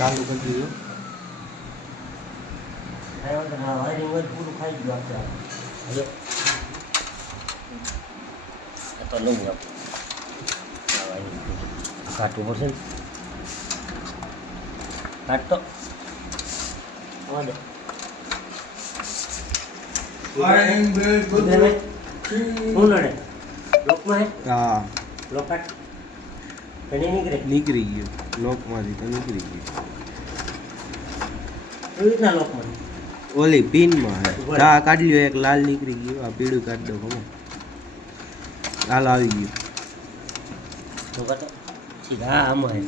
ચાલુ કરી દીધો. વાયરિંગ હોય પૂરું ખાઈ ગયું આપણે. હલો આ તો નવું આપણું કાઢવું પડશે ને. કાઢતો શું લડે લોકમાં હા લોકાટ ઘણી નીકળે નીકળી ગયું લોકમાંથી તો નીકળી ગયું. કેવી રીતના લોકમાં ઓલી પિનમાં ચા કાઢી લ્યો. એક લાલ નીકળી ગયું. આ પીળું કાઢી દો. ખબર લાલ આવી ગયું. તો સીધા આમાં